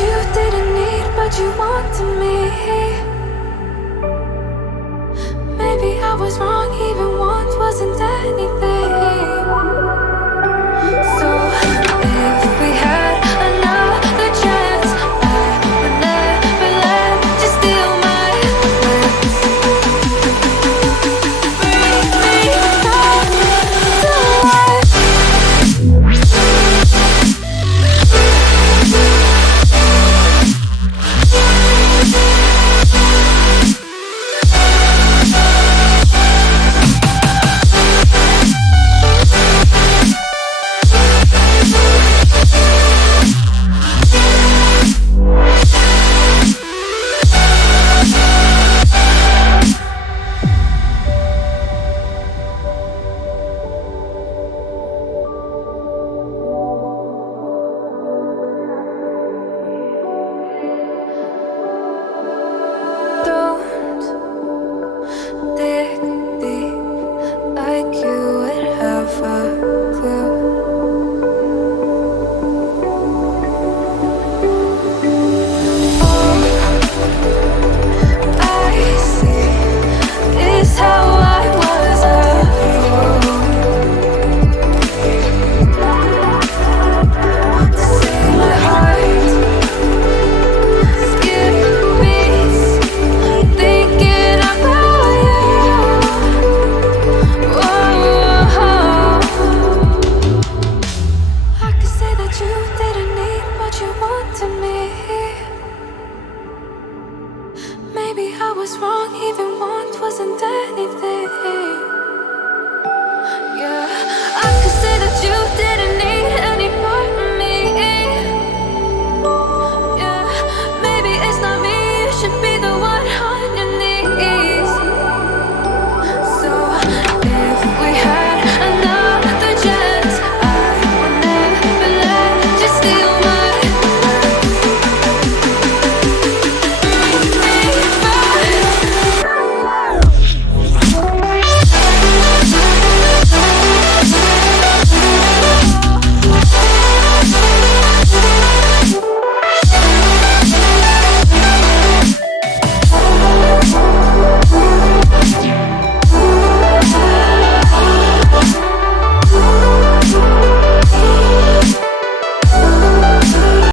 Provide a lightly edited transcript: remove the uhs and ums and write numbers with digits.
you didn't need, but you wanted me. Maybe I was wrong, even want wasn't anything. So if we had another chance, I would never let you steal my lips. Bring me back to life. Don't dig deep like you would have a clue. All I see is how I was a fool to see my heart skip beats thinking about you. Whoa. I could say that you didn't need, but you wanted me. Maybe I was wrong, even want wasn't anything.